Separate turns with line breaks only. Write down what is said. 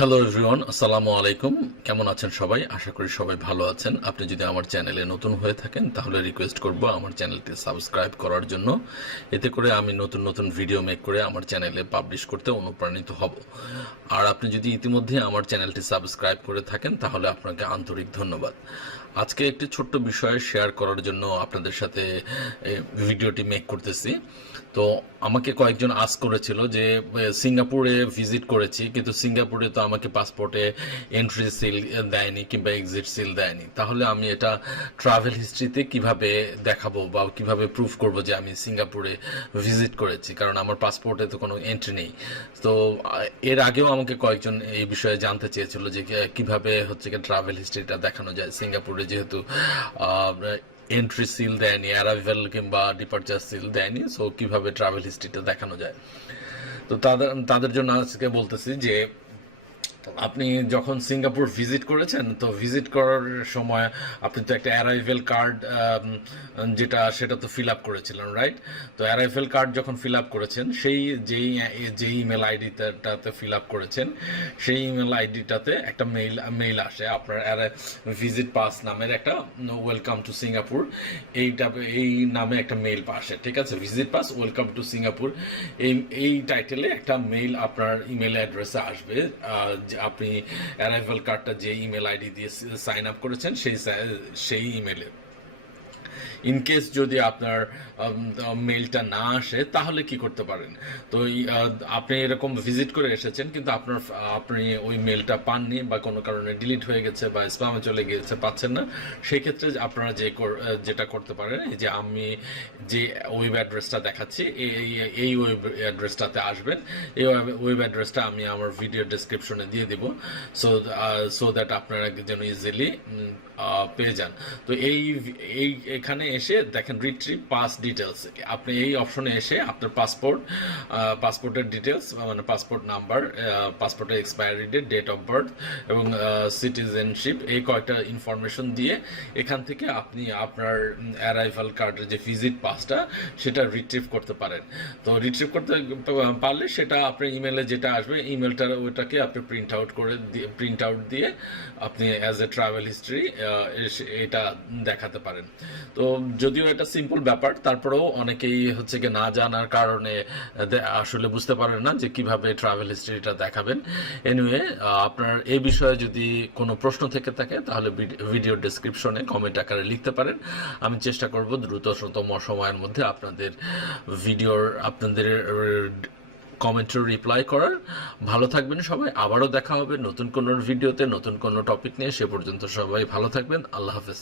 Hello everyone আসসালামু আলাইকুম কেমন আছেন সবাই? আশা করি সবাই ভালো আছেন। আপনি যদি আমার চ্যানেলে নতুন হয়ে থাকেন, তাহলে রিকোয়েস্ট করব আমার চ্যানেলটি সাবস্ক্রাইব করার জন্য। এতে করে আমি নতুন নতুন ভিডিও মেক করে আমার চ্যানেলে পাবলিশ করতে অনুপ্রাণিত হব। আর আপনি যদি ইতিমধ্যে আমার চ্যানেলটি সাবস্ক্রাইব করে থাকেন, তাহলে আপনাকে আন্তরিক ধন্যবাদ। আজকে একটি ছোট্ট বিষয় শেয়ার করার জন্য আপনাদের সাথে ভিডিওটি মেক করতেছি। তো আমাকে কয়েকজন আস করেছিল যে সিঙ্গাপুরে ভিজিট করেছি, কিন্তু সিঙ্গাপুরে তো আমাকে পাসপোর্টে এন্ট্রি সিল দেয়নি কিংবা এক্সিট সিল দেয়নি। তাহলে আমি এটা ট্রাভেল হিস্ট্রিতে কীভাবে দেখাবো বা কীভাবে প্রুফ করব যে আমি সিঙ্গাপুরে ভিজিট করেছি? কারণ আমার পাসপোর্টে তো কোনো এন্ট্রি নেই। তো এর আগেও আমাকে কয়েকজন এই বিষয়ে জানতে চেয়েছিল যে কীভাবে হচ্ছে ট্রাভেল হিস্ট্রিটা দেখানো যায় সিঙ্গাপুরে যেহেতু এন্ট্রি সিল দেয়নি অ্যারাইভেল কিংবা ডিপার্চার সিল দেয়নি সো কীভাবে ট্রাভেল হিস্ট্রিটা দেখানো যায়? তো তাদের তাদের জন্য আজকে বলতেছি যে আপনি যখন সিঙ্গাপুর ভিজিট করেছেন, তো ভিজিট করার সময় আপনি তো একটা অ্যারাইভেল কার্ড যেটা সেটা তো ফিল আপ করেছিলেন রাইট তো অ্যারাইভেল কার্ড যখন ফিল আপ করেছেন, সেই যেই যেই ইমেল আইডিটাতে ফিল আপ করেছেন, সেই ইমেল আইডিটাতে একটা মেইল মেইল আসে আপনার ভিজিট পাস নামের একটা ওয়েলকাম টু সিঙ্গাপুর এইটা, এই নামে একটা মেইল আসে, ঠিক আছে? Visit pass welcome to Singapore এই এই টাইটেলে একটা মেইল আপনার ইমেল অ্যাড্রেসে আসবে আপনি অ্যারাইভাল কার্ডটা যে ইমেল আইডি দিয়ে সাইন আপ করেছেন সেই সেই ইমেলে ইন কেস যদি আপনার মেলটা না আসে, তাহলে কি করতে পারেন? তো আপনি এরকম ভিজিট করে এসেছেন, কিন্তু আপনার, আপনি ওই মেলটা পাননি বা কোনো কারণে ডিলিট হয়ে গেছে বা স্প্যামে চলে গিয়েছে, পাচ্ছেন না সেই ক্ষেত্রে আপনারা যে যেটা করতে পারেন যে আমি যে ওয়েব অ্যাড্রেসটা দেখাচ্ছি, এই ওয়েব অ্যাড্রেসটাতে আসবেন, এই ওয়েব অ্যাড্রেসটা আমি আমার ভিডিও ডেসক্রিপশনে দিয়ে দিব সো সো দ্যাট আপনারা যেন ইজিলি পেয়ে যান। তো এই এই এখানে এসে দেখেন রিট্রিভ পাস ডিটেলস আপনি এই অপশনে এসে আপনার পাসপোর্ট পাসপোর্টের ডিটেলস মানে পাসপোর্ট নাম্বার পাসপোর্টের expiry date date of birth এবং সিটিজেনশিপ এই কয়েকটা ইনফরমেশন দিয়ে এখান থেকে আপনি আপনার অ্যারাইভাল কার্ডের যে ভিজিট পাসটা সেটা রিট্রিভ করতে পারেন। তো রিট্রিভ করতে পারলে সেটা আপনার ইমেলে যেটা আসবে ইমেলটা ওটাকে আপনি প্রিন্ট আউট করে দিয়ে প্রিন্ট আউট দিয়ে আপনি অ্যাজ এ ট্রাভেল হিস্ট্রি এটা দেখাতে পারেন। তো যদিও এটা সিম্পল ব্যাপার, তারপরেও অনেকেই হচ্ছে কি না জানার কারণে আসলে বুঝতে পারেন না যে কীভাবে ট্রাভেল হিস্ট্রিটা দেখাবেন। এনিওয়ে আপনার এই বিষয়ে যদি কোনো প্রশ্ন থেকে থাকে, তাহলে ভিডিও ডেসক্রিপশনে কমেন্ট আকারে লিখতে পারেন। আমি চেষ্টা করব দ্রুততম সময়ের মধ্যে আপনাদের ভিডিওর আপনাদের কমেন্টের রিপ্লাই করার। ভালো থাকবেন সবাই, আবারও দেখা হবে নতুন কোনো ভিডিওতে নতুন কোনো টপিক নিয়ে। সে পর্যন্ত সবাই ভালো থাকবেন। আল্লাহ হাফেজ।